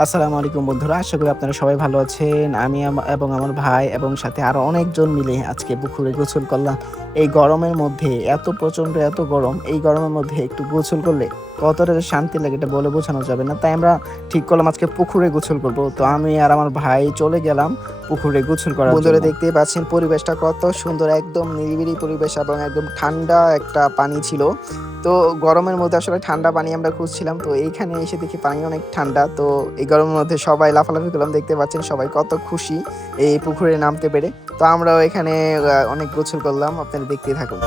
আসসালামু আলাইকুম বন্ধুরা। আশা করি আপনারা সবাই ভালো আছেন। আমি এবং আমার ভাই এবং সাথে আরো অনেকজন মিলে আজকে পুকুরে গোসল করলাম। এই গরমের মধ্যে এত প্রচন্ড এত গরম, এই গরমের মধ্যে একটু গোসল করলে কতটা যে শান্তি লাগে এটা বলে বোঝানো যাবে না। তাই আমরা ঠিক করলাম আজকে পুকুরে গোসল করব। তো আমি আর আমার ভাই চলে গেলাম পুকুরে গোসল করার জন্য। বন্ধুরা দেখতেই পাচ্ছেন পরিবেশটা কত সুন্দর, একদম নিরিবিলি পরিবেশ এবং একদম ঠান্ডা একটা পানি ছিল। তো গরমের মধ্যে আসলে ঠান্ডা পানি আমরা খুঁজছিলাম। তো এইখানে এসে দেখি পানি অনেক ঠান্ডা। তো এই গরমের মধ্যে সবাই লাফালাফি করলাম। দেখতে পাচ্ছেন সবাই কত খুশি এই পুকুরে নামতে পেরে। তো আমরাও এখানে অনেক গোসল করলাম। আপনারা দেখতেই থাকুন।